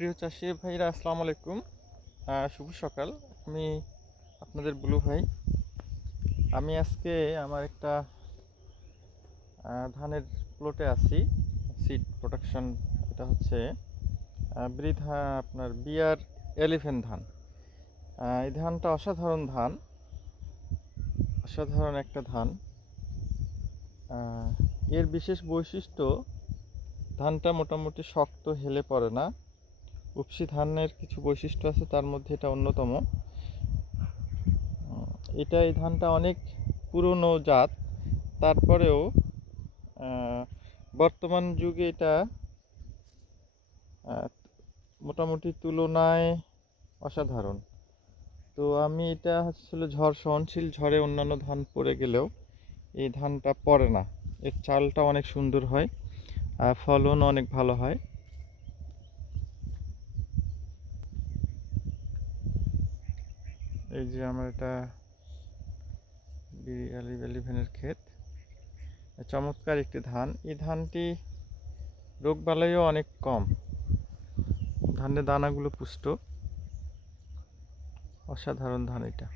প্রিয় চাষি ভাইরা, আসসালামু আলাইকুম। শুভ সকাল। আমি আপনাদের ব্লু ভাই। আমি আজকে আমার একটা ধানের প্লটে আছি সিড প্রোডাকশন এটা হচ্ছে বৃধা আপনার বিয়ার এলিফেন্ট ধান। এই ধানটা অসাধারণ ধান। অসাধারণ একটা ধান। এর বিশেষ বৈশিষ্ট্য, ধানটা মোটামুটি শক্ত, হেলে পড়ে না। উপসি ধানের কিছু বৈশিষ্ট্য আছে, তার মধ্যে এটা অন্যতম। এটা এই ধানটা অনেক পুরনো জাত, তারপরেও বর্তমান যুগে এটা মোটামুটি তুলনায় অসাধারণ। তো আমি এটা আসলে ঝড় সহনশীল ঝড়ে অন্যান্য ধান পড়ে গেলেও এই ধানটা পড়ে না। এর চালটা অনেক সুন্দর হয়, আর ফলন অনেক ভালো হয়। এই যে আমার এটা এলিভেনের ক্ষেত। চমৎকার একটি ধান। এই ধানটি রোগবালাইও অনেক কম। ধানের দানাগুলো পুষ্ট। অসাধারণ ধান এটা।